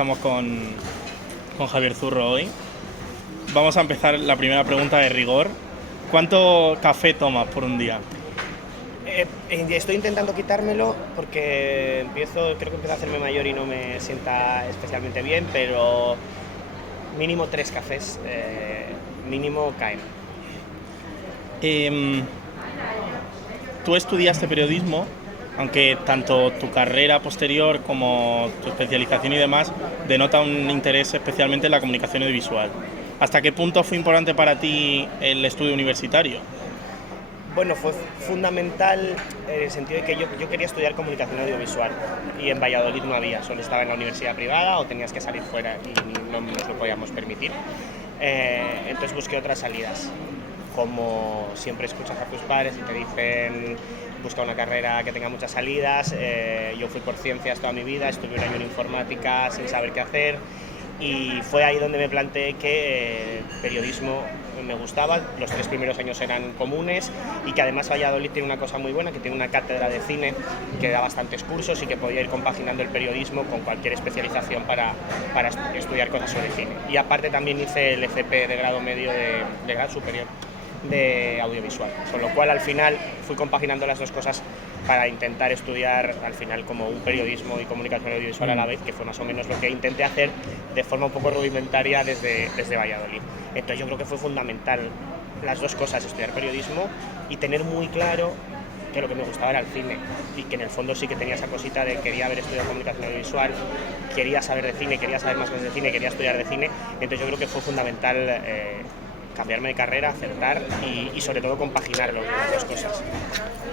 Estamos con Javier Zurro hoy. Vamos a empezar la primera pregunta de rigor. ¿Cuánto café tomas por un día? Estoy intentando quitármelo porque creo que empiezo a hacerme mayor y no me sienta especialmente bien, pero mínimo 3 cafés, mínimo caen. Em, Tú estudiaste periodismo, aunque tanto tu carrera posterior como tu especialización y demás denota un interés especialmente en la comunicación audiovisual. ¿Hasta qué punto fue importante para ti el estudio universitario? Bueno, fue fundamental en el sentido de que yo quería estudiar comunicación audiovisual y en Valladolid no había, solo estaba en la universidad privada o tenías que salir fuera y no nos lo podíamos permitir. Entonces busqué otras salidas. Como siempre escuchas a tus padres y te dicen busca una carrera que tenga muchas salidas, yo fui por ciencias toda mi vida, estuve un año en informática sin saber qué hacer y fue ahí donde me planteé que periodismo me gustaba, los 3 primeros años eran comunes y que además Valladolid tiene una cosa muy buena, que tiene una cátedra de cine que da bastantes cursos y que podía ir compaginando el periodismo con cualquier especialización para estudiar cosas sobre cine. Y aparte también hice el FP de grado medio de grado superior de audiovisual, con lo cual al final fui compaginando las dos cosas para intentar estudiar al final como un periodismo y comunicación audiovisual a la vez, que fue más o menos lo que intenté hacer de forma un poco rudimentaria desde Valladolid. Entonces yo creo que fue fundamental las dos cosas, estudiar periodismo y tener muy claro que lo que me gustaba era el cine y que en el fondo sí que tenía esa cosita de quería haber estudiado comunicación audiovisual, quería saber de cine, quería saber más cosas de cine, quería estudiar de cine. Entonces yo creo que fue fundamental cambiarme de carrera, acertar y sobre todo compaginar las dos cosas.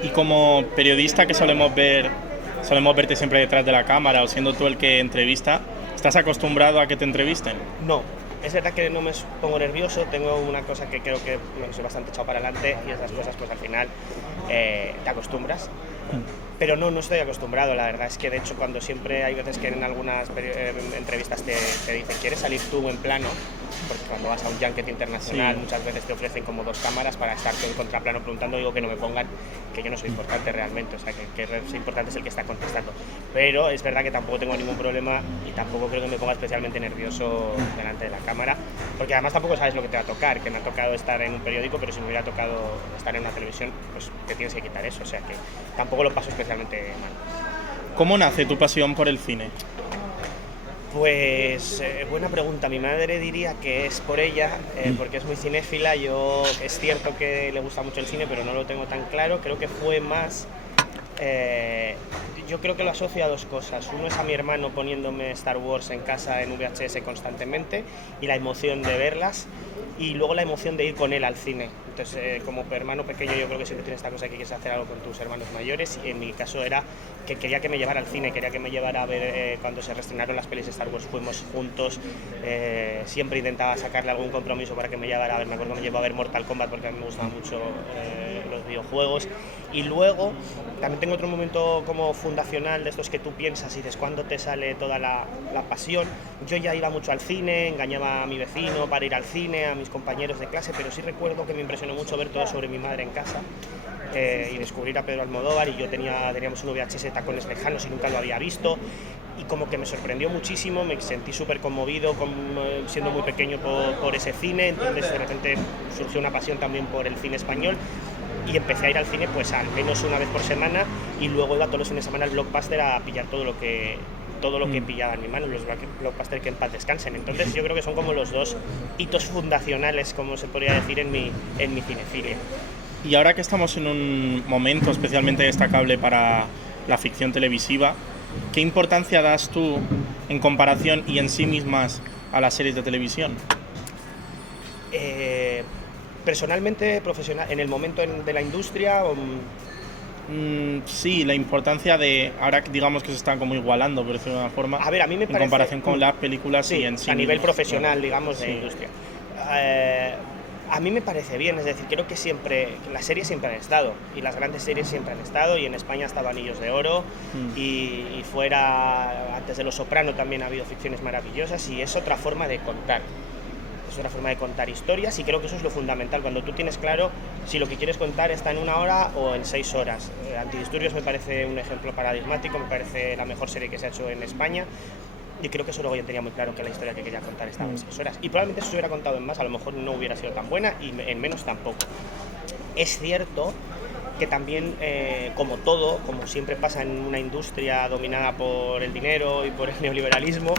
Y como periodista que solemos verte siempre detrás de la cámara o siendo tú el que entrevista, ¿estás acostumbrado a que te entrevisten? No, es verdad que no me pongo nervioso, tengo una cosa que creo que soy bastante echado para adelante y esas cosas pues al final te acostumbras. Pero no estoy acostumbrado, la verdad es que de hecho cuando siempre hay veces que en algunas entrevistas te dicen ¿quieres salir tú en plano? Porque cuando vas a un junket internacional muchas veces te ofrecen como 2 cámaras para estar en contraplano preguntando, digo que no me pongan, que yo no soy importante realmente, o sea que es importante es el que está contestando. Pero es verdad que tampoco tengo ningún problema y tampoco creo que me ponga especialmente nervioso delante de la cámara, porque además tampoco sabes lo que te va a tocar, que me ha tocado estar en un periódico, pero si me hubiera tocado estar en una televisión, pues te tienes que quitar eso, o sea que tampoco lo paso especialmente mal. ¿Cómo nace tu pasión por el cine? Pues buena pregunta. Mi madre diría que es por ella, porque es muy cinéfila. Yo es cierto que le gusta mucho el cine, pero no lo tengo tan claro. Creo que fue más... yo creo que lo asocio a dos cosas. Uno es a mi hermano poniéndome Star Wars en casa en VHS constantemente y la emoción de verlas, y luego la emoción de ir con él al cine. Entonces, como hermano pequeño, yo creo que siempre tienes esta cosa que quieres hacer algo con tus hermanos mayores, y en mi caso era que quería que me llevara al cine, quería que me llevara a ver cuando se reestrenaron las pelis de Star Wars, fuimos juntos, siempre intentaba sacarle algún compromiso para que me llevara a ver. Me acuerdo que me llevó a ver Mortal Kombat porque a mí me gustaban mucho los videojuegos. Y luego también tengo otro momento como fundacional de estos que tú piensas y dices cuándo te sale toda la pasión. Yo ya iba mucho al cine, engañaba a mi vecino para ir al cine, a mis compañeros de clase, pero sí recuerdo que me impresionó mucho ver Todo sobre mi madre en casa y descubrir a Pedro Almodóvar, y teníamos un VHS de Tacones Lejanos y nunca lo había visto, y como que me sorprendió muchísimo, me sentí súper conmovido siendo muy pequeño por ese cine. Entonces de repente surgió una pasión también por el cine español y empecé a ir al cine pues al menos una vez por semana, y luego iba todos los fines de semana al Blockbuster a pillar todo lo que pillaba en mi mano, los Blockbuster que en paz descansen. Entonces yo creo que son como los dos hitos fundacionales, como se podría decir, en mi cinefilia. Y ahora que estamos en un momento especialmente destacable para la ficción televisiva, ¿qué importancia das tú en comparación y en sí mismas a las series de televisión? Personalmente, profesional, en el momento de la industria... Sí, la importancia de, ahora digamos que se están como igualando, por decirlo de una forma, a ver, a mí me en parece, comparación con las películas sí, y en sí a nivel mismas, profesional, claro. digamos, de industria. A mí me parece bien, es decir, creo que siempre, las series siempre han estado, y las grandes series siempre han estado, y en España ha estado Anillos de Oro, y fuera, antes de Los Soprano también ha habido ficciones maravillosas, y es otra forma de contar. Es una forma de contar historias, y creo que eso es lo fundamental, cuando tú tienes claro si lo que quieres contar está en 1 hora o en 6 horas. Antidisturbios me parece un ejemplo paradigmático, me parece la mejor serie que se ha hecho en España, y creo que eso luego ya tenía muy claro que la historia que quería contar estaba en 6 horas. Y probablemente si se hubiera contado en más, a lo mejor no hubiera sido tan buena y en menos tampoco. Es cierto que también, como todo, como siempre pasa en una industria dominada por el dinero y por el neoliberalismo,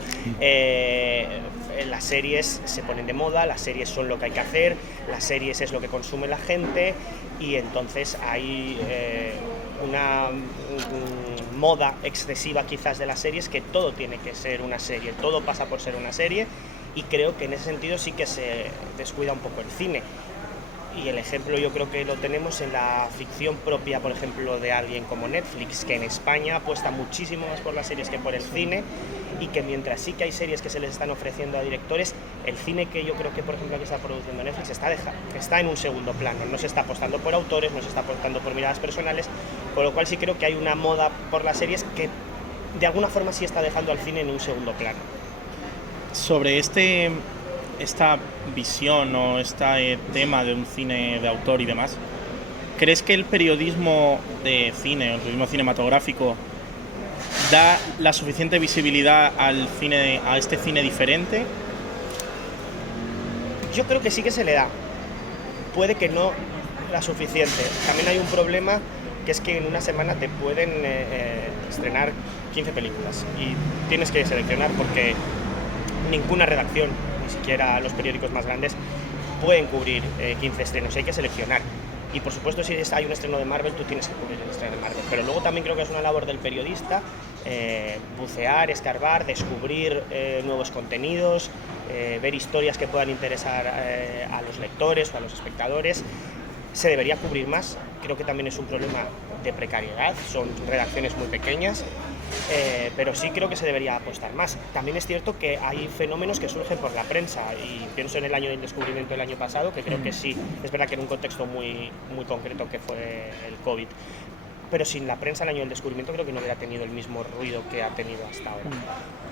las series se ponen de moda, las series son lo que hay que hacer, las series es lo que consume la gente y entonces hay una moda excesiva quizás de las series, que todo tiene que ser una serie, todo pasa por ser una serie, y creo que en ese sentido sí que se descuida un poco el cine. Y el ejemplo yo creo que lo tenemos en la ficción propia, por ejemplo, de alguien como Netflix, que en España apuesta muchísimo más por las series que por el cine, y que mientras sí que hay series que se les están ofreciendo a directores, el cine que yo creo que, por ejemplo, que está produciendo Netflix está en un segundo plano, no se está apostando por autores, no se está apostando por miradas personales, con lo cual sí creo que hay una moda por las series que de alguna forma sí está dejando al cine en un segundo plano. Sobre esta visión o este tema de un cine de autor y demás, ¿crees que el periodismo de cine o el periodismo cinematográfico da la suficiente visibilidad al cine, a este cine diferente? Yo creo que sí que se le da. Puede que no la suficiente. También hay un problema, que es que en una semana te pueden estrenar 15 películas y tienes que seleccionar, porque ninguna redacción, ni siquiera los periódicos más grandes, pueden cubrir 15 estrenos, hay que seleccionar. Y por supuesto, si hay un estreno de Marvel, tú tienes que cubrir el estreno de Marvel. Pero luego también creo que es una labor del periodista bucear, escarbar, descubrir nuevos contenidos, ver historias que puedan interesar a los lectores o a los espectadores. Se debería cubrir más. Creo que también es un problema de precariedad, son redacciones muy pequeñas. Pero sí creo que se debería apostar más. También es cierto que hay fenómenos que surgen por la prensa, y pienso en el año del descubrimiento del año pasado, que creo que sí, es verdad que en un contexto muy, muy concreto, que fue el COVID, pero sin la prensa el año del descubrimiento creo que no hubiera tenido el mismo ruido que ha tenido hasta ahora.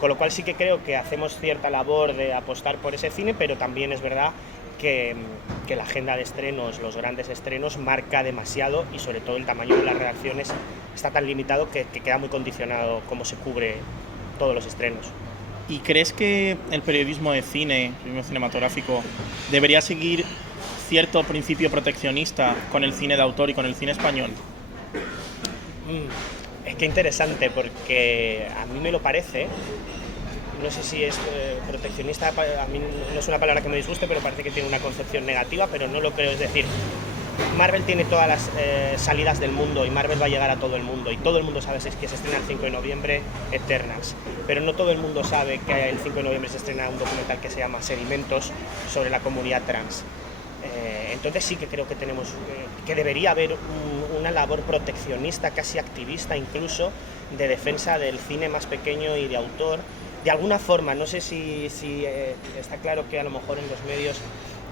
Con lo cual sí que creo que hacemos cierta labor de apostar por ese cine, pero también es verdad que la agenda de estrenos, los grandes estrenos, marca demasiado, y sobre todo el tamaño de las redacciones está tan limitado que queda muy condicionado cómo se cubre todos los estrenos. ¿Y crees que el periodismo de cine, el periodismo cinematográfico, debería seguir cierto principio proteccionista con el cine de autor y con el cine español? Es que interesante, porque a mí me lo parece. No sé si es proteccionista, a mí no es una palabra que me disguste, pero parece que tiene una concepción negativa, pero no lo creo. Es decir, Marvel tiene todas las salidas del mundo, y Marvel va a llegar a todo el mundo, y todo el mundo sabe que se estrena el 5 de noviembre Eternals, pero no todo el mundo sabe que el 5 de noviembre se estrena un documental que se llama Sedimentos, sobre la comunidad trans. Entonces sí que creo que tenemos que debería haber una labor proteccionista, casi activista incluso, de defensa del cine más pequeño y de autor. De alguna forma, no sé si está claro que a lo mejor en los medios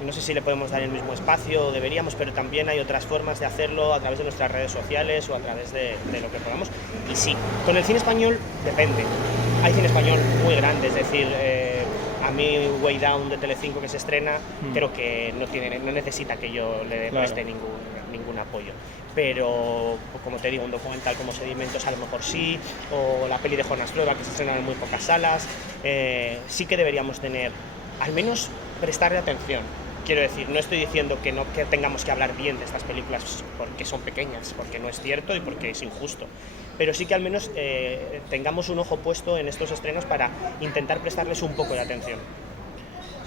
no sé si le podemos dar el mismo espacio, o deberíamos, pero también hay otras formas de hacerlo, a través de nuestras redes sociales o a través de lo que podamos. Y sí, con el cine español depende. Hay cine español muy grande, es decir, a mí Way Down de Telecinco, que se estrena, creo que no necesita que yo le preste ningún apoyo. Pero, como te digo, un documental como Sedimentos a lo mejor sí, o la peli de Jonas Prueba, que se estrena en muy pocas salas, sí que deberíamos tener, al menos prestarle atención. Quiero decir, no estoy diciendo que tengamos que hablar bien de estas películas porque son pequeñas, porque no es cierto y porque es injusto, pero sí que al menos tengamos un ojo puesto en estos estrenos para intentar prestarles un poco de atención.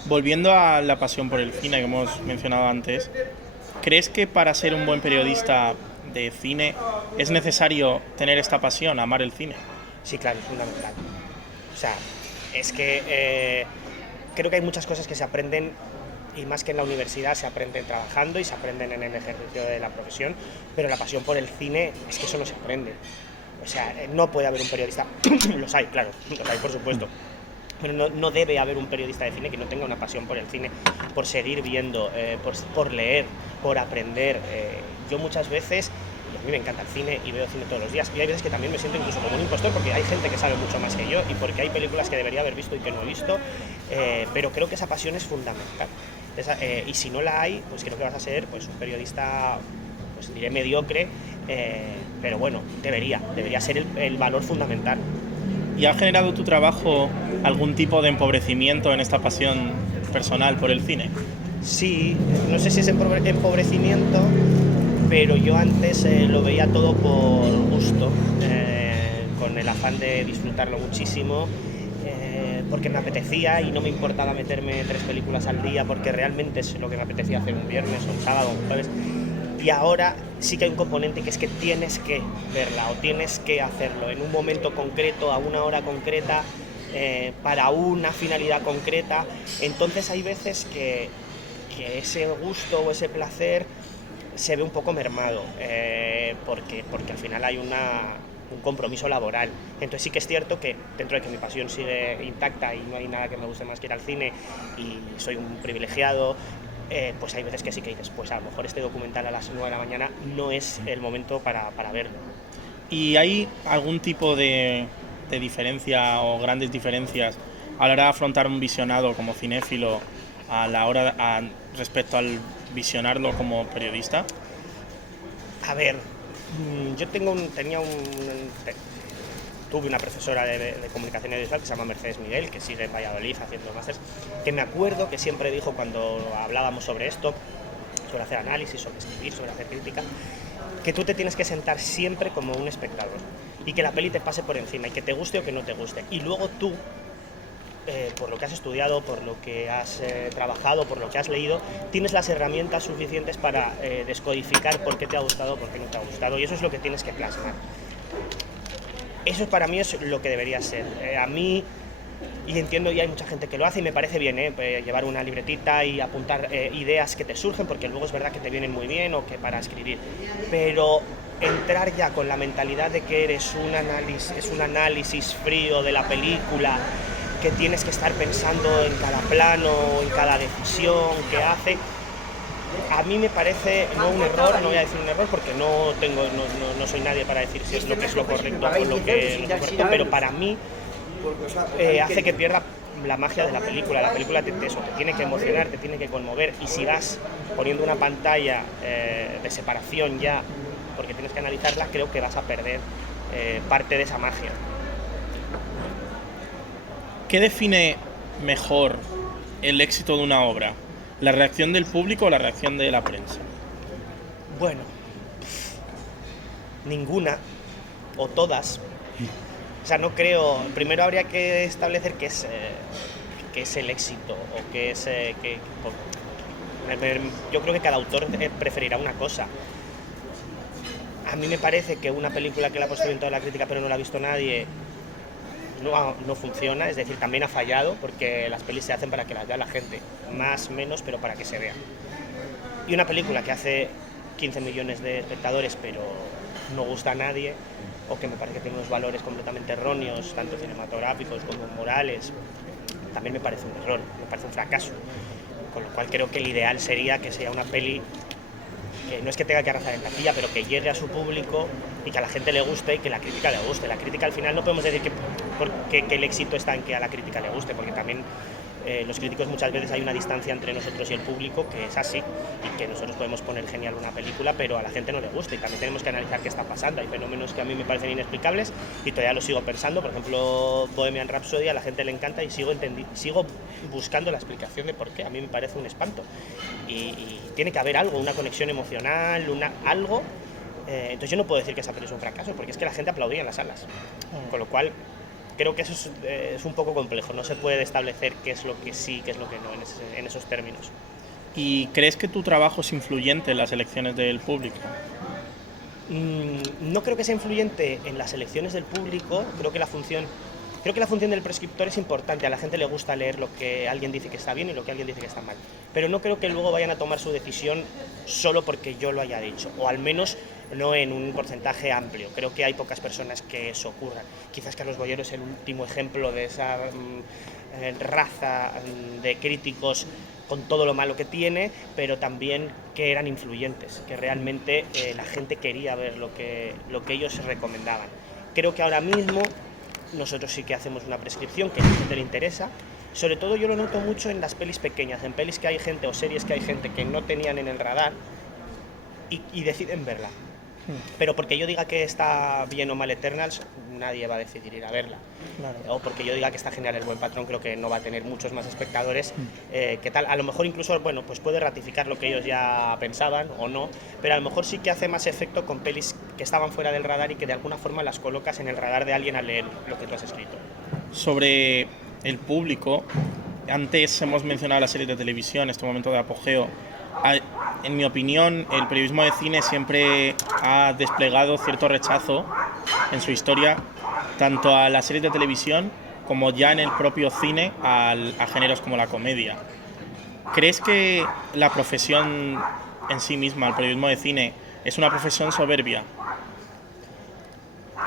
Volviendo a la pasión por el cine que hemos mencionado antes, ¿crees que para ser un buen periodista de cine es necesario tener esta pasión, amar el cine? Sí, claro, es fundamental. O sea, es que creo que hay muchas cosas que se aprenden, y más que en la universidad, se aprenden trabajando y se aprenden en el ejercicio de la profesión, pero la pasión por el cine es que eso no se aprende. O sea, no puede haber un periodista, los hay, claro, los hay por supuesto, pero no debe haber un periodista de cine que no tenga una pasión por el cine, por seguir viendo, por leer, por aprender. Yo muchas veces, y a mí me encanta el cine y veo cine todos los días, y hay veces que también me siento incluso como un impostor, porque hay gente que sabe mucho más que yo y porque hay películas que debería haber visto y que no he visto, pero creo que esa pasión es fundamental. Y si no la hay, pues creo que vas a ser pues un periodista, pues diré mediocre, pero bueno, debería ser el valor fundamental. ¿Y ha generado tu trabajo algún tipo de empobrecimiento en esta pasión personal por el cine? Sí, no sé si es empobrecimiento, pero yo antes lo veía todo por gusto, con el afán de disfrutarlo muchísimo, porque me apetecía y no me importaba meterme 3 películas al día, porque realmente es lo que me apetecía hacer un viernes o un sábado o un jueves. Y ahora sí que hay un componente que es que tienes que verla o tienes que hacerlo en un momento concreto, a una hora concreta, para una finalidad concreta. Entonces hay veces que ese gusto o ese placer se ve un poco mermado, porque al final hay un compromiso laboral. Entonces sí que es cierto que dentro de que mi pasión sigue intacta y no hay nada que me guste más que ir al cine y soy un privilegiado, pues hay veces que sí que dices, pues a lo mejor este documental a las 9 de la mañana no es el momento para verlo. ¿Y hay algún tipo de diferencia o grandes diferencias a la hora de afrontar un visionado como cinéfilo respecto al visionarlo como periodista? A ver, yo tuve una profesora de comunicación audiovisual que se llama Mercedes Miguel, que sigue en Valladolid haciendo másters, que me acuerdo que siempre dijo cuando hablábamos sobre esto, sobre hacer análisis, sobre escribir, sobre hacer crítica, que tú te tienes que sentar siempre como un espectador y que la peli te pase por encima y que te guste o que no te guste. Y luego tú, por lo que has estudiado, por lo que has trabajado, por lo que has leído, tienes las herramientas suficientes para descodificar por qué te ha gustado, por qué no te ha gustado, y eso es lo que tienes que plasmar. Eso para mí es lo que debería ser. A mí, y entiendo, y hay mucha gente que lo hace y me parece bien, llevar una libretita y apuntar ideas que te surgen, porque luego es verdad que te vienen muy bien o que para escribir, pero entrar ya con la mentalidad de que es un análisis frío de la película, que tienes que estar pensando en cada plano, en cada decisión que hace, a mí me parece no un error, no voy a decir un error porque no soy nadie para decir si es lo que es lo correcto o lo que no es lo correcto, pero para mí hace que pierda la magia de la película. La película te tiene que emocionar, te tiene que conmover, y si vas poniendo una pantalla de separación ya, porque tienes que analizarla, creo que vas a perder parte de esa magia. ¿Qué define mejor el éxito de una obra? ¿La reacción del público o la reacción de la prensa? Bueno, ninguna o todas. O sea, no creo. Primero habría que establecer qué es el éxito o qué es. Yo creo que cada autor preferirá una cosa. A mí me parece que una película que la ha puesto bien toda la crítica pero no la ha visto nadie no funciona, es decir, también ha fallado, porque las pelis se hacen para que las vea la gente, más, menos, pero para que se vea. Y una película que hace 15 millones de espectadores pero no gusta a nadie, o que me parece que tiene unos valores completamente erróneos, tanto cinematográficos como morales, también me parece un error, me parece un fracaso. Con lo cual creo que el ideal sería que sea una peli que no es que tenga que arrasar en taquilla, pero que llegue a su público y que a la gente le guste y que la crítica le guste. La crítica, al final, no podemos decir que el éxito está en que a la crítica le guste, porque también los críticos, muchas veces hay una distancia entre nosotros y el público que es así, y que nosotros podemos poner genial una película pero a la gente no le gusta, y también tenemos que analizar qué está pasando. Hay fenómenos que a mí me parecen inexplicables y todavía lo sigo pensando. Por ejemplo, Bohemian Rhapsody a la gente le encanta y sigo buscando la explicación de por qué. A mí me parece un espanto y tiene que haber algo, una conexión emocional, algo. Entonces yo no puedo decir que esa película es un fracaso, porque es que la gente aplaudía en las salas, con lo cual creo que eso es un poco complejo. No se puede establecer qué es lo que sí, qué es lo que no en esos términos. ¿Y crees que tu trabajo es influyente en las elecciones del público? No creo que sea influyente en las elecciones del público. Creo que la función del prescriptor es importante. A la gente le gusta leer lo que alguien dice que está bien y lo que alguien dice que está mal. Pero no creo que luego vayan a tomar su decisión solo porque yo lo haya dicho, o al menos no en un porcentaje amplio. Creo que hay pocas personas que eso ocurra. Quizás Carlos Bollero es el último ejemplo de esa raza de críticos con todo lo malo que tiene, pero también que eran influyentes, que realmente la gente quería ver lo que ellos recomendaban. Creo que ahora mismo nosotros sí que hacemos una prescripción que a la gente le interesa. Sobre todo yo lo noto mucho en las pelis pequeñas, en pelis que hay gente o series que hay gente que no tenían en el radar y deciden verla. Pero porque yo diga que está bien o mal Eternals, nadie va a decidir ir a verla. Claro. O porque yo diga que está genial El Buen Patrón, creo que no va a tener muchos más espectadores. Que tal, a lo mejor incluso, bueno, pues puede ratificar lo que ellos ya pensaban o no, pero a lo mejor sí que hace más efecto con pelis que estaban fuera del radar y que de alguna forma las colocas en el radar de alguien al leer lo que tú has escrito. Sobre el público, antes hemos mencionado la serie de televisión, este momento de apogeo. En mi opinión, el periodismo de cine siempre ha desplegado cierto rechazo en su historia, tanto a las series de televisión como ya en el propio cine a géneros como la comedia. ¿Crees que la profesión en sí misma, el periodismo de cine, es una profesión soberbia?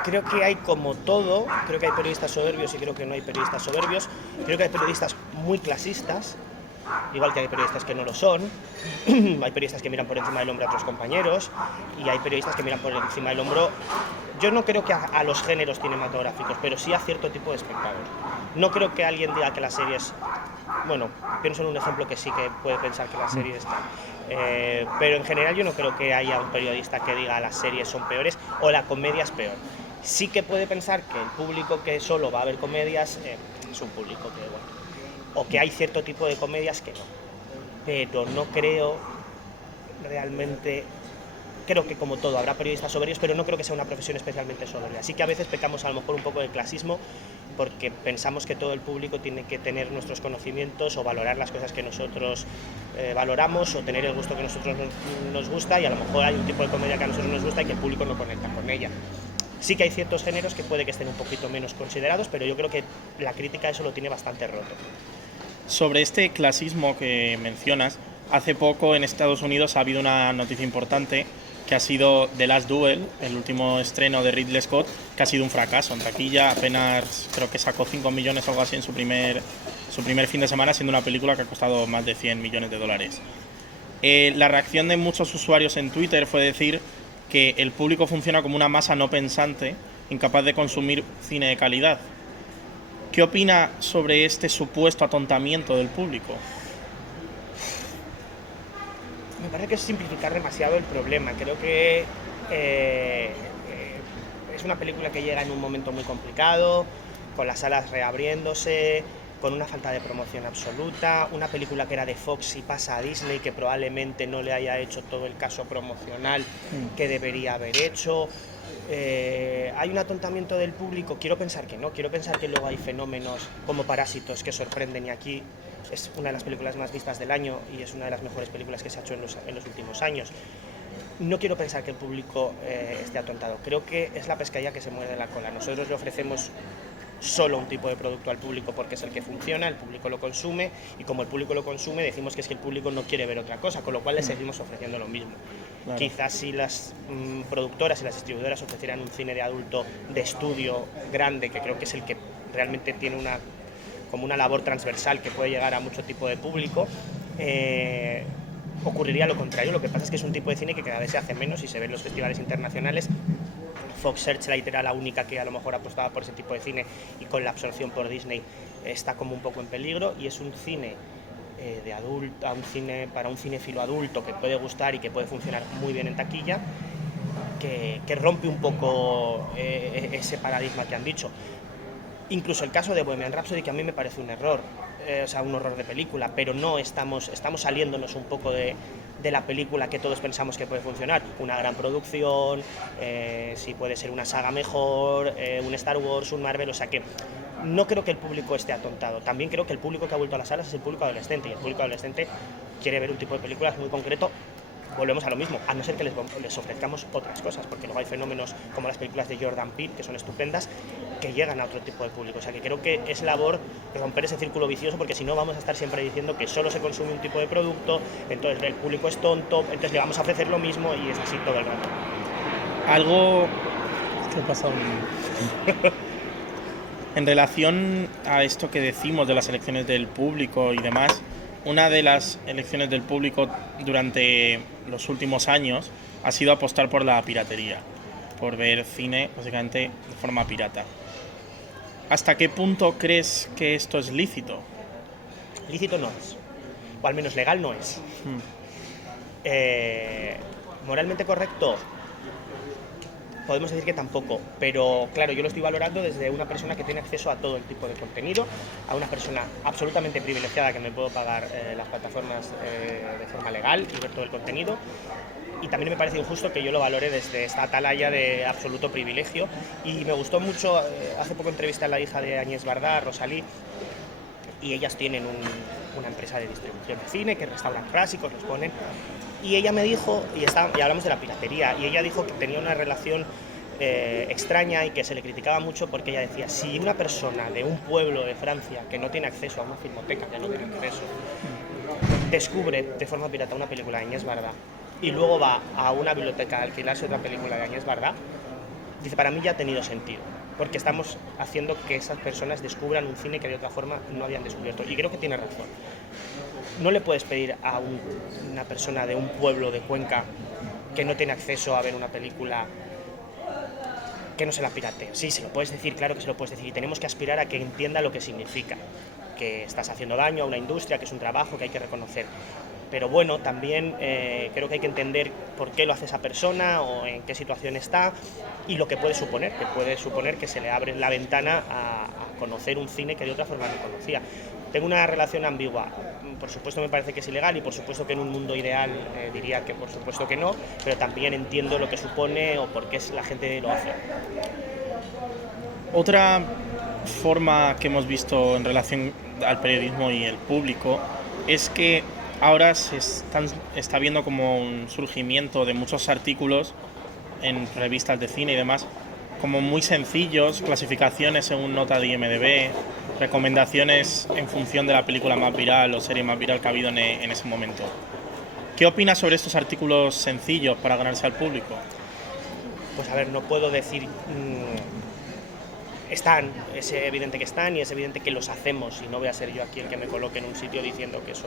Creo que hay como todo, creo que hay periodistas soberbios y creo que no hay periodistas soberbios. Creo que hay periodistas muy clasistas, igual que hay periodistas que no lo son. Hay periodistas que miran por encima del hombro a otros compañeros y hay periodistas que miran por encima del hombro. Yo no creo que a los géneros cinematográficos, pero sí a cierto tipo de espectador. No creo que alguien diga que las series... Bueno, pienso en un ejemplo que sí que puede pensar que las series están. Pero en general yo no creo que haya un periodista que diga las series son peores o la comedia es peor. Sí que puede pensar que el público que solo va a ver comedias es un público que, bueno, o que hay cierto tipo de comedias que no. Pero no creo realmente... Creo que como todo habrá periodistas soberbios, pero no creo que sea una profesión especialmente soberbia. Así que a veces pecamos a lo mejor un poco de clasismo porque pensamos que todo el público tiene que tener nuestros conocimientos o valorar las cosas que nosotros valoramos o tener el gusto que a nosotros nos gusta, y a lo mejor hay un tipo de comedia que a nosotros nos gusta y que el público no conecta con ella. Sí que hay ciertos géneros que puede que estén un poquito menos considerados, pero yo creo que la crítica eso lo tiene bastante roto. Sobre este clasismo que mencionas, hace poco en Estados Unidos ha habido una noticia importante que ha sido The Last Duel, el último estreno de Ridley Scott, que ha sido un fracaso. En taquilla apenas creo que sacó 5 millones o algo así en su primer fin de semana, siendo una película que ha costado más de 100 millones de dólares. La reacción de muchos usuarios en Twitter fue decir que el público funciona como una masa no pensante, incapaz de consumir cine de calidad. ¿Qué opina sobre este supuesto atontamiento del público? Me parece que es simplificar demasiado el problema. Creo que es una película que llega en un momento muy complicado, con las salas reabriéndose, con una falta de promoción absoluta, una película que era de Fox y pasa a Disney, que probablemente no le haya hecho todo el caso promocional que debería haber hecho. ¿Hay un atontamiento del público? Quiero pensar que no, quiero pensar que luego hay fenómenos como Parásitos que sorprenden, y aquí es una de las películas más vistas del año y es una de las mejores películas que se ha hecho en los últimos años. No quiero pensar que el público esté atontado, creo que es la pescadilla que se muerde la cola. Nosotros le ofrecemos solo un tipo de producto al público porque es el que funciona, el público lo consume, y como el público lo consume decimos que es que el público no quiere ver otra cosa, con lo cual le seguimos ofreciendo lo mismo. Claro. Quizás si las productoras y las distribuidoras ofrecieran un cine de adulto de estudio grande, que creo que es el que realmente tiene como una labor transversal que puede llegar a mucho tipo de público, ocurriría lo contrario. Lo que pasa es que es un tipo de cine que cada vez se hace menos y se ve en los festivales internacionales. Fox Searchlight era la única que a lo mejor apostaba por ese tipo de cine, y con la absorción por Disney está como un poco en peligro, y es un cine de adulto, para un cinéfilo adulto que puede gustar y que puede funcionar muy bien en taquilla, que rompe un poco ese paradigma que han dicho. Incluso el caso de Bohemian Rhapsody, que a mí me parece un error, o sea, un horror de película, pero no estamos saliéndonos un poco de la película que todos pensamos que puede funcionar. Una gran producción, si puede ser una saga mejor, un Star Wars, un Marvel, o sea que no creo que el público esté atontado. También creo que el público que ha vuelto a las salas es el público adolescente, y el público adolescente quiere ver un tipo de películas muy concreto. Volvemos a lo mismo, a no ser que les ofrezcamos otras cosas, porque luego hay fenómenos como las películas de Jordan Peele, que son estupendas, que llegan a otro tipo de público. O sea que creo que es labor de romper ese círculo vicioso, porque si no vamos a estar siempre diciendo que solo se consume un tipo de producto, entonces el público es tonto, entonces le vamos a ofrecer lo mismo, y es así todo el rato. Algo... ¿Qué ha pasado? En relación a esto que decimos de las elecciones del público y demás, una de las elecciones del público durante los últimos años ha sido apostar por la piratería, por ver cine básicamente de forma pirata. ¿Hasta qué punto crees que esto es lícito? Lícito no es, o al menos legal no es. Moralmente correcto, podemos decir que tampoco, pero claro, yo lo estoy valorando desde una persona que tiene acceso a todo el tipo de contenido, a una persona absolutamente privilegiada que me puedo pagar las plataformas de forma legal y ver todo el contenido. Y también me parece injusto que yo lo valore desde esta atalaya de absoluto privilegio. Y me gustó mucho, hace poco entrevisté a la hija de Agnès Varda, Rosalí, y ellas tienen una empresa de distribución de cine que restauran clásicos, los ponen. Y ella me dijo, y hablamos de la piratería, y ella dijo que tenía una relación extraña y que se le criticaba mucho porque ella decía, si una persona de un pueblo de Francia que no tiene acceso a una filmoteca, ya no tiene acceso, descubre de forma pirata una película de Agnès Varda y luego va a una biblioteca a alquilarse otra película de Agnès Varda, dice, para mí ya ha tenido sentido, porque estamos haciendo que esas personas descubran un cine que de otra forma no habían descubierto. Y creo que tiene razón. No le puedes pedir a una persona de un pueblo de Cuenca que no tiene acceso a ver una película que no se la piratee. Sí, se lo puedes decir, claro que se lo puedes decir, y tenemos que aspirar a que entienda lo que significa, que estás haciendo daño a una industria, que es un trabajo que hay que reconocer. Pero bueno, también creo que hay que entender por qué lo hace esa persona o en qué situación está y lo que puede suponer, que se le abre la ventana a conocer un cine que de otra forma no conocía. Tengo una relación ambigua. Por supuesto me parece que es ilegal y por supuesto que en un mundo ideal diría que por supuesto que no, pero también entiendo lo que supone o por qué la gente lo hace. Otra forma que hemos visto en relación al periodismo y el público es que ahora está viendo como un surgimiento de muchos artículos en revistas de cine y demás, como muy sencillos, clasificaciones según nota de IMDb, recomendaciones en función de la película más viral o serie más viral que ha habido en ese momento. ¿Qué opinas sobre estos artículos sencillos para ganarse al público? Pues a ver, no puedo decir... Están, es evidente que están y es evidente que los hacemos y no voy a ser yo aquí el que me coloque en un sitio diciendo que eso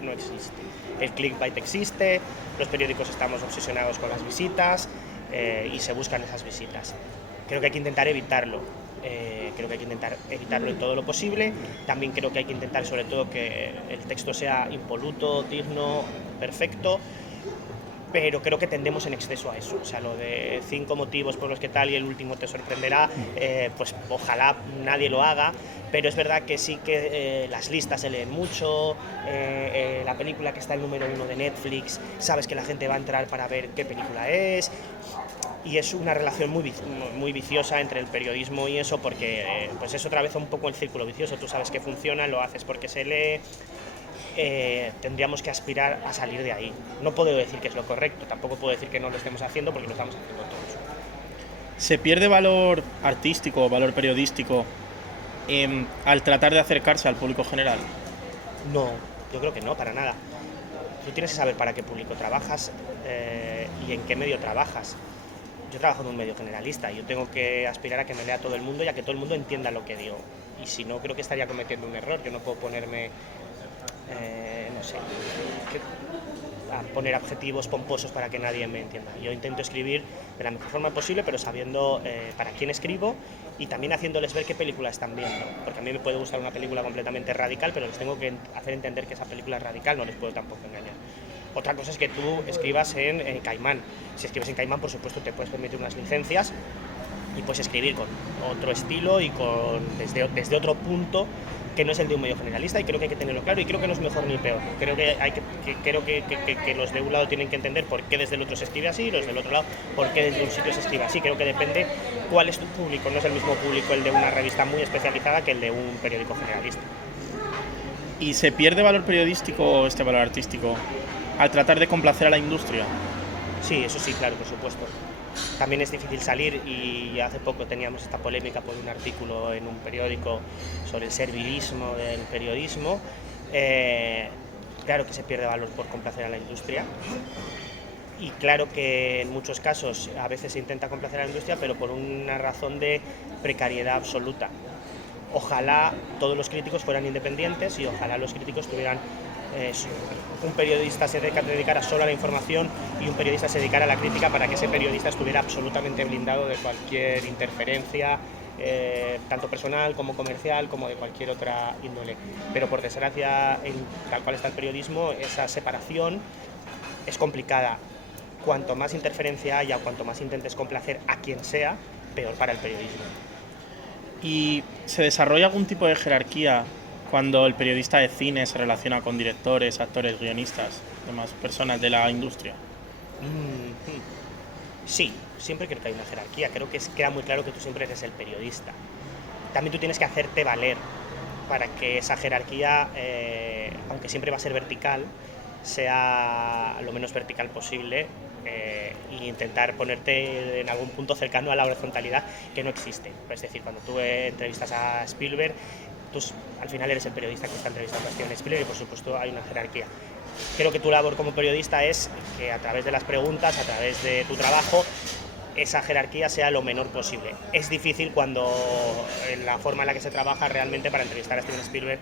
no existe. El clickbait existe, los periódicos estamos obsesionados con las visitas y se buscan esas visitas. Creo que hay que intentar evitarlo. Creo que hay que intentar evitarlo en todo lo posible. También creo que hay que intentar sobre todo que el texto sea impoluto, digno, perfecto. Pero creo que tendemos en exceso a eso, o sea, lo de 5 motivos por los que tal y el último te sorprenderá, pues ojalá nadie lo haga, pero es verdad que sí que las listas se leen mucho, la película que está el número 1 de Netflix, sabes que la gente va a entrar para ver qué película es, y es una relación muy viciosa entre el periodismo y eso, porque pues es otra vez un poco el círculo vicioso, tú sabes que funciona, lo haces porque se lee. Tendríamos que aspirar a salir de ahí. No puedo decir que es lo correcto, tampoco puedo decir que no lo estemos haciendo porque lo estamos haciendo todos. ¿Se pierde valor artístico o valor periodístico al tratar de acercarse al público general? No, yo creo que no, para nada. Tú tienes que saber para qué público trabajas y en qué medio trabajas. Yo trabajo en un medio generalista, yo tengo que aspirar a que me lea todo el mundo y a que todo el mundo entienda lo que digo. Y si no, creo que estaría cometiendo un error. Yo no puedo ponerme no sé, a poner adjetivos pomposos para que nadie me entienda. Yo intento escribir de la mejor forma posible, pero sabiendo para quién escribo y también haciéndoles ver qué película están viendo. Porque a mí me puede gustar una película completamente radical, pero les tengo que hacer entender que esa película es radical, no les puedo tampoco engañar. Otra cosa es que tú escribas en Caimán. Si escribes en Caimán, por supuesto, te puedes permitir unas licencias y puedes escribir con otro estilo y desde otro punto que no es el de un medio generalista, y creo que hay que tenerlo claro y creo que no es mejor ni peor. Creo que los de un lado tienen que entender por qué desde el otro se escribe así y los del otro lado por qué desde un sitio se escribe así. Creo que depende cuál es tu público, no es el mismo público el de una revista muy especializada que el de un periódico generalista. ¿Y se pierde valor periodístico o este valor artístico al tratar de complacer a la industria? Sí, eso sí, claro, por supuesto. También es difícil salir y hace poco teníamos esta polémica por un artículo en un periódico sobre el servilismo del periodismo. Claro que se pierde valor por complacer a la industria y claro que en muchos casos a veces se intenta complacer a la industria, pero por una razón de precariedad absoluta. Ojalá todos los críticos fueran independientes y ojalá los críticos tuvieran un periodista se dedicara solo a la información y un periodista se dedicara a la crítica, para que ese periodista estuviera absolutamente blindado de cualquier interferencia, tanto personal como comercial como de cualquier otra índole. Pero por desgracia, tal cual está el periodismo, esa separación es complicada. cuanto más interferencia haya, cuanto más intentes complacer a quien sea, peor para el periodismo. ¿Y se desarrolla algún tipo de jerarquía cuando el periodista de cine se relaciona con directores, actores, guionistas, demás personas de la industria? Sí, siempre creo que hay una jerarquía. Creo que queda muy claro que tú siempre eres el periodista. También tú tienes que hacerte valer para que esa jerarquía, aunque siempre va a ser vertical, sea lo menos vertical posible, e intentar ponerte en algún punto cercano a la horizontalidad que no existe. Es decir, cuando tú entrevistas a Spielberg, tú al final eres el periodista que está entrevistando a Steven Spielberg y por supuesto hay una jerarquía. Creo que tu labor como periodista es que a través de las preguntas, a través de tu trabajo, esa jerarquía sea lo menor posible. Es difícil cuando en la forma en la que se trabaja realmente para entrevistar a Steven Spielberg,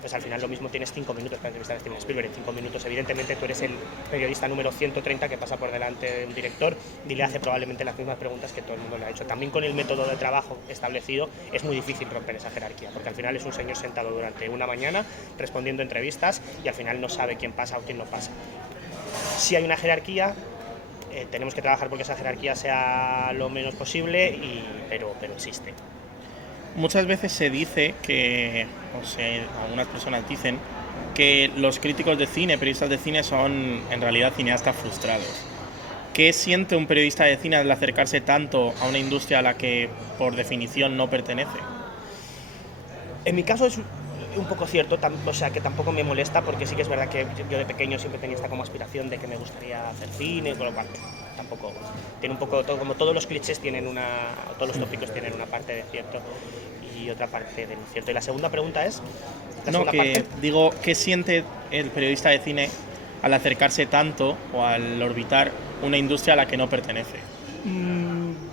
pues al final lo mismo tienes 5 minutos para entrevistar a Steven Spielberg. En 5 minutos, evidentemente, tú eres el periodista número 130 que pasa por delante de un director y le hace probablemente las mismas preguntas que todo el mundo le ha hecho. También con el método de trabajo establecido es muy difícil romper esa jerarquía, porque al final es un señor sentado durante una mañana respondiendo entrevistas y al final no sabe quién pasa o quién no pasa. Si hay una jerarquía, tenemos que trabajar porque esa jerarquía sea lo menos posible, pero existe. Muchas veces se dice que, o sea, algunas personas dicen que los críticos de cine, periodistas de cine, son en realidad cineastas frustrados. ¿Qué siente un periodista de cine al acercarse tanto a una industria a la que, por definición, no pertenece? En mi caso es un poco cierto, o sea, que tampoco me molesta, porque sí que es verdad que yo de pequeño siempre tenía esta como aspiración de que me gustaría hacer cine, con lo cual tampoco tiene un poco todo, como todos los clichés tienen todos los tópicos tienen una parte de cierto y otra parte de incierto. Y la segunda pregunta es, digo, ¿qué siente el periodista de cine al acercarse tanto o al orbitar una industria a la que no pertenece?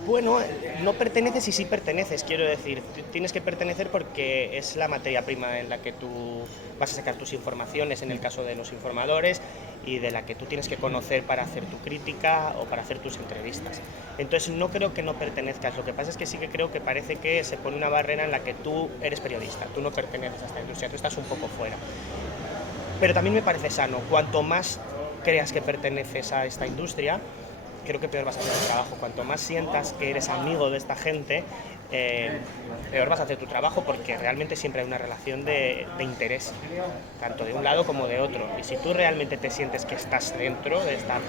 Bueno, no perteneces y sí perteneces, quiero decir, tienes que pertenecer porque es la materia prima en la que tú vas a sacar tus informaciones, en el caso de los informadores, y de la que tú tienes que conocer para hacer tu crítica o para hacer tus entrevistas. Entonces no creo que no pertenezcas, lo que pasa es que sí que creo que parece que se pone una barrera en la que tú eres periodista, tú no perteneces a esta industria, tú estás un poco fuera. Pero también me parece sano, cuanto más creas que perteneces a esta industria, creo que peor vas a hacer tu trabajo. Cuanto más sientas que eres amigo de esta gente, peor vas a hacer tu trabajo, porque realmente siempre hay una relación de interés, tanto de un lado como de otro. Y si tú realmente te sientes que estás dentro de esta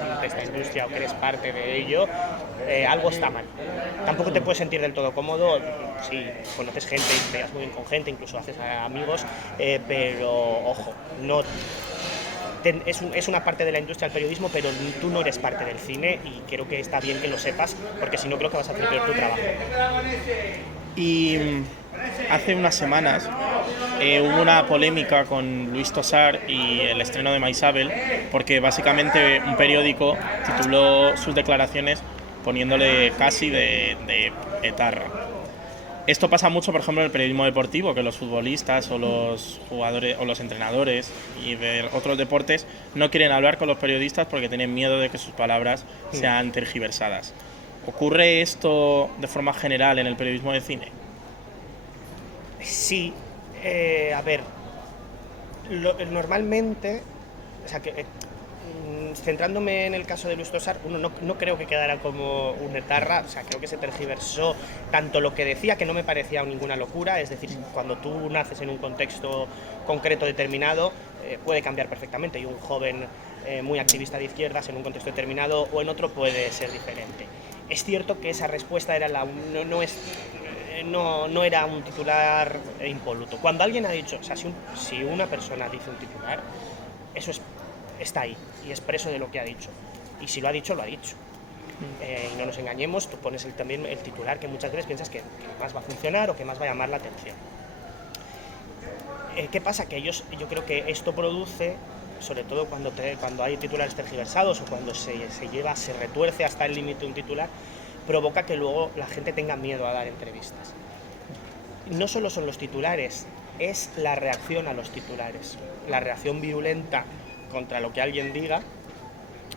industria o que eres parte de ello, algo está mal. Tampoco te puedes sentir del todo cómodo si conoces gente y te llevas muy bien con gente, incluso haces amigos, pero ojo, no... Es una parte de la industria del periodismo, pero tú no eres parte del cine y creo que está bien que lo sepas, porque si no creo que vas a hacer peor tu trabajo. Y hace unas semanas hubo una polémica con Luis Tosar y el estreno de Maisabel, porque básicamente un periódico tituló sus declaraciones poniéndole casi de etarra. Esto pasa mucho, por ejemplo, en el periodismo deportivo, que los futbolistas o los jugadores o los entrenadores y de otros deportes no quieren hablar con los periodistas porque tienen miedo de que sus palabras sean tergiversadas. ¿Ocurre esto de forma general en el periodismo de cine? Sí, a ver, normalmente, o sea, centrándome en el caso de Luis Tosar, no creo que quedara como un etarra, o sea, creo que se tergiversó tanto lo que decía, que no me parecía ninguna locura, es decir, cuando tú naces en un contexto concreto determinado, puede cambiar perfectamente, y un joven muy activista de izquierdas en un contexto determinado o en otro puede ser diferente. Es cierto que esa respuesta era no era un titular impoluto. Cuando alguien ha dicho, o sea, si una persona dice un titular, eso está ahí y es preso de lo que ha dicho. Y si lo ha dicho, lo ha dicho. Y no nos engañemos, tú pones también el titular que muchas veces piensas que más va a funcionar o que más va a llamar la atención. ¿Qué pasa? Que yo creo que esto produce, sobre todo cuando hay titulares tergiversados o cuando se retuerce hasta el límite un titular, provoca que luego la gente tenga miedo a dar entrevistas. No solo son los titulares, es la reacción a los titulares. La reacción virulenta contra lo que alguien diga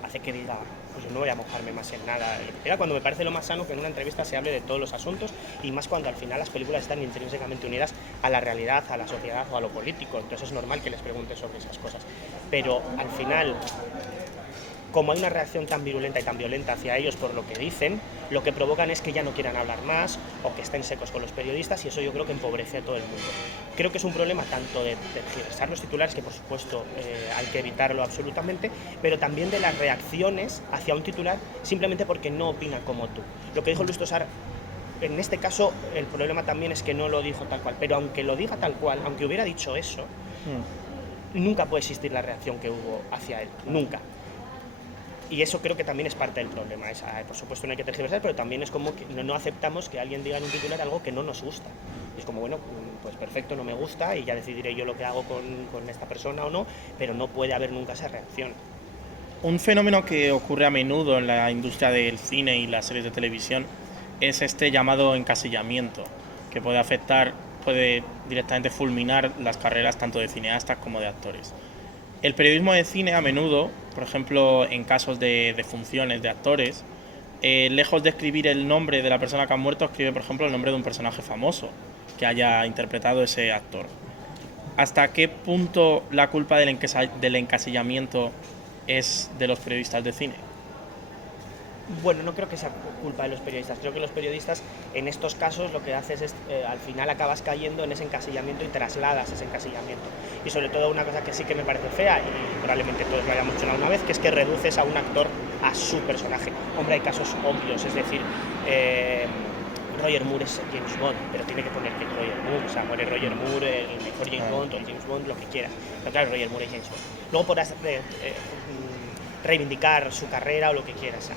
hace que diga, pues yo no voy a mojarme más en nada. Era cuando me parece lo más sano que en una entrevista se hable de todos los asuntos, y más cuando al final las películas están intrínsecamente unidas a la realidad, a la sociedad o a lo político. Entonces es normal que les pregunte sobre esas cosas. Pero al final como hay una reacción tan virulenta y tan violenta hacia ellos por lo que dicen, lo que provocan es que ya no quieran hablar más o que estén secos con los periodistas, y eso yo creo que empobrece a todo el mundo. Creo que es un problema tanto de tergiversar los titulares, que por supuesto hay que evitarlo absolutamente, pero también de las reacciones hacia un titular simplemente porque no opina como tú. Lo que dijo Luis Tosar, en este caso el problema también es que no lo dijo tal cual, pero aunque lo diga tal cual, aunque hubiera dicho eso, nunca puede existir la reacción que hubo hacia él, nunca. Y eso creo que también es parte del problema. Por supuesto no hay que tergiversar, pero también es como que no aceptamos que alguien diga en un titular algo que no nos gusta. Y es como, bueno, pues perfecto, no me gusta y ya decidiré yo lo que hago con esta persona o no, pero no puede haber nunca esa reacción. Un fenómeno que ocurre a menudo en la industria del cine y las series de televisión es este llamado encasillamiento, que puede directamente fulminar las carreras tanto de cineastas como de actores. El periodismo de cine a menudo, por ejemplo en casos de funciones de actores, lejos de escribir el nombre de la persona que ha muerto, escribe por ejemplo el nombre de un personaje famoso que haya interpretado ese actor. ¿Hasta qué punto la culpa del encasillamiento es de los periodistas de cine? Bueno, no creo que sea culpa de los periodistas. Creo que los periodistas en estos casos lo que haces es, al final acabas cayendo en ese encasillamiento y trasladas ese encasillamiento. Y sobre todo una cosa que sí que me parece fea, y probablemente todos lo hayamos hecho una vez, que es que reduces a un actor a su personaje. Hombre, hay casos obvios, es decir, Roger Moore es James Bond, pero tiene que poner que es Roger Moore, o sea, muere Roger Moore, el mejor James Bond o el James Bond, lo que quieras. Pero claro, Roger Moore es James Bond. Luego podrás reivindicar su carrera o lo que quieras.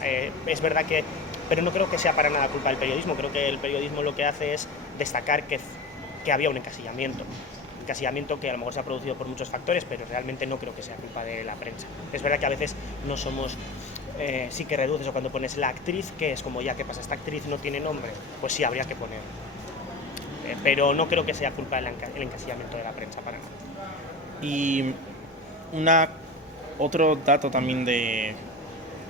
Es verdad que, pero no creo que sea para nada culpa del periodismo. Creo que el periodismo lo que hace es destacar que había un encasillamiento que a lo mejor se ha producido por muchos factores, pero realmente no creo que sea culpa de la prensa. Es verdad que a veces no somos, sí que reduces, o cuando pones la actriz, que es como, ya, ¿qué pasa? ¿Esta actriz no tiene nombre? Pues sí, habría que poner. Pero no creo que sea culpa del encasillamiento de la prensa, para nada. Y otro dato también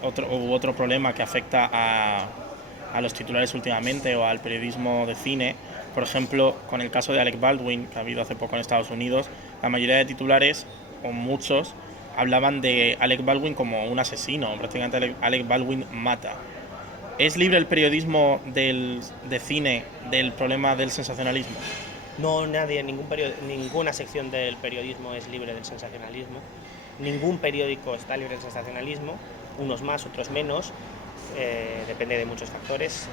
otro problema que afecta a los titulares últimamente o al periodismo de cine, por ejemplo, con el caso de Alec Baldwin, que ha habido hace poco en Estados Unidos, la mayoría de titulares, o muchos, hablaban de Alec Baldwin como un asesino, prácticamente Alec Baldwin mata. ¿Es libre el periodismo de cine del problema del sensacionalismo? No, nadie, ninguna sección del periodismo es libre del sensacionalismo. Ningún periódico está libre del sensacionalismo, unos más, otros menos, depende de muchos factores,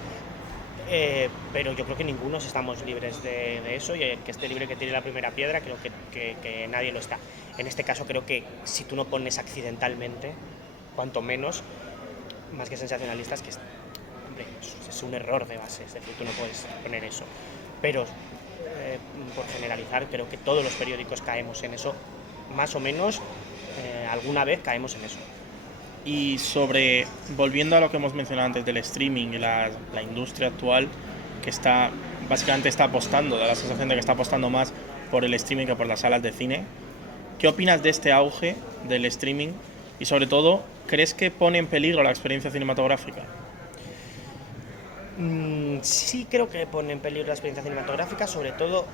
pero yo creo que ninguno estamos libres de eso, y el que esté libre que tire la primera piedra, creo que nadie lo está. En este caso creo que si tú no pones accidentalmente, cuanto menos, más que sensacionalistas, que hombre, es un error de base, es decir, tú no puedes poner eso, pero por generalizar creo que todos los periódicos caemos en eso, más o menos. Alguna vez caemos en eso. Y volviendo a lo que hemos mencionado antes del streaming y la industria actual, que básicamente está apostando, da la sensación de que está apostando más por el streaming que por las salas de cine, ¿qué opinas de este auge del streaming? Y sobre todo, ¿crees que pone en peligro la experiencia cinematográfica? Sí creo que pone en peligro la experiencia cinematográfica, sobre todo.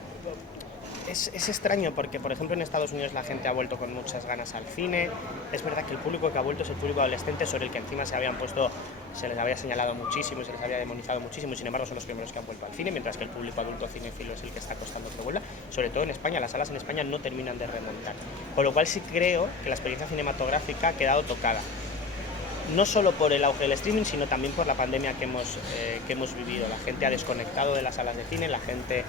Es extraño porque, por ejemplo, en Estados Unidos la gente ha vuelto con muchas ganas al cine. Es verdad que el público que ha vuelto es el público adolescente, sobre el que encima se les había señalado muchísimo y se les había demonizado muchísimo, y sin embargo son los primeros que han vuelto al cine, mientras que el público adulto cinéfilo es el que está costando que vuelva. Sobre todo en España, las salas en España no terminan de remontar. Con lo cual sí creo que la experiencia cinematográfica ha quedado tocada. No solo por el auge del streaming, sino también por la pandemia que hemos vivido. La gente ha desconectado de las salas de cine, la gente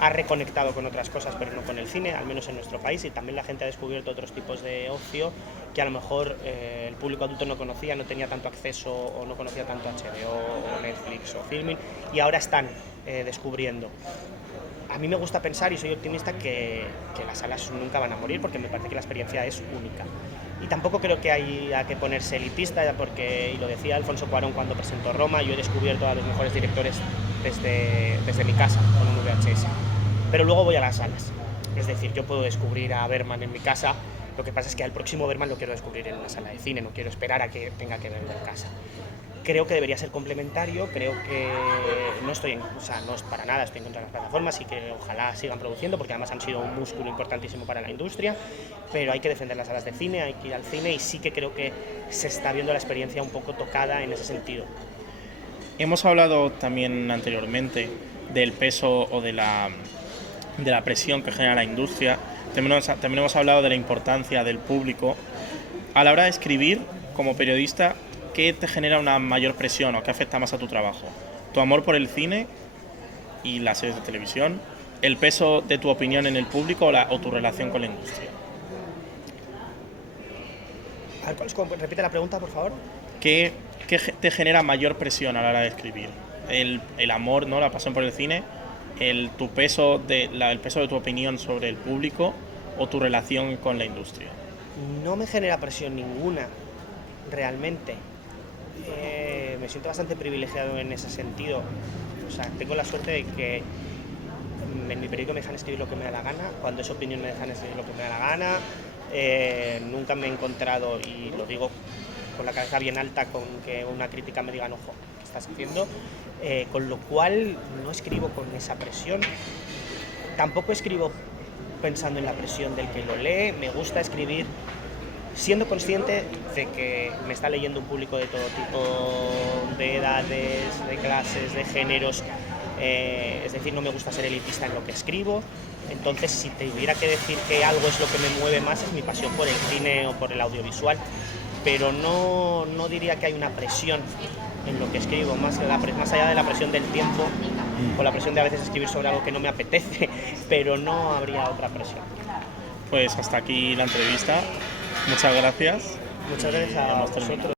ha reconectado con otras cosas, pero no con el cine, al menos en nuestro país, y también la gente ha descubierto otros tipos de ocio que a lo mejor el público adulto no conocía, no tenía tanto acceso o no conocía tanto HBO o Netflix o Filmin, y ahora están descubriendo. A mí me gusta pensar, y soy optimista, que las salas nunca van a morir, porque me parece que la experiencia es única. Y tampoco creo que haya que ponerse elitista, porque, y lo decía Alfonso Cuarón cuando presentó Roma, yo he descubierto a los mejores directores desde mi casa, con un VHS. Pero luego voy a las salas. Es decir, yo puedo descubrir a Bergman en mi casa Lo que pasa es que al próximo Bergman lo quiero descubrir en una sala de cine, no quiero esperar a que tenga que verlo en casa. Creo que debería ser complementario, creo que no es para nada, estoy en contra de las plataformas y que ojalá sigan produciendo, porque además han sido un músculo importantísimo para la industria, pero hay que defender las salas de cine, hay que ir al cine, y sí que creo que se está viendo la experiencia un poco tocada en ese sentido. Hemos hablado también anteriormente del peso o de la presión que genera la industria. También hemos hablado de la importancia del público. A la hora de escribir, como periodista, ¿qué te genera una mayor presión o qué afecta más a tu trabajo? ¿Tu amor por el cine y las series de televisión? ¿El peso de tu opinión en el público o tu relación con la industria? Repite la pregunta, por favor. ¿Qué te genera mayor presión a la hora de escribir? El amor, ¿no? La pasión por el cine, el peso de tu opinión sobre el público o tu relación con la industria. No me genera presión ninguna, realmente. Me siento bastante privilegiado en ese sentido. O sea, tengo la suerte de que en mi periódico me dejan escribir lo que me da la gana, cuando es opinión me dejan escribir lo que me da la gana. Nunca me he encontrado, y lo digo con la cabeza bien alta, con que una crítica me diga, no, ojo, ¿qué estás haciendo? Con lo cual no escribo con esa presión. Tampoco escribo pensando en la presión del que lo lee. Me gusta escribir siendo consciente de que me está leyendo un público de todo tipo de edades, de clases, de géneros. Es decir, no me gusta ser elitista en lo que escribo. Entonces, si tuviera que decir que algo es lo que me mueve más, es mi pasión por el cine o por el audiovisual, pero no diría que hay una presión en lo que escribo, más allá de la presión del tiempo o la presión de a veces escribir sobre algo que no me apetece, pero no habría otra presión. Pues hasta aquí la entrevista. Muchas gracias. Muchas gracias a vosotros.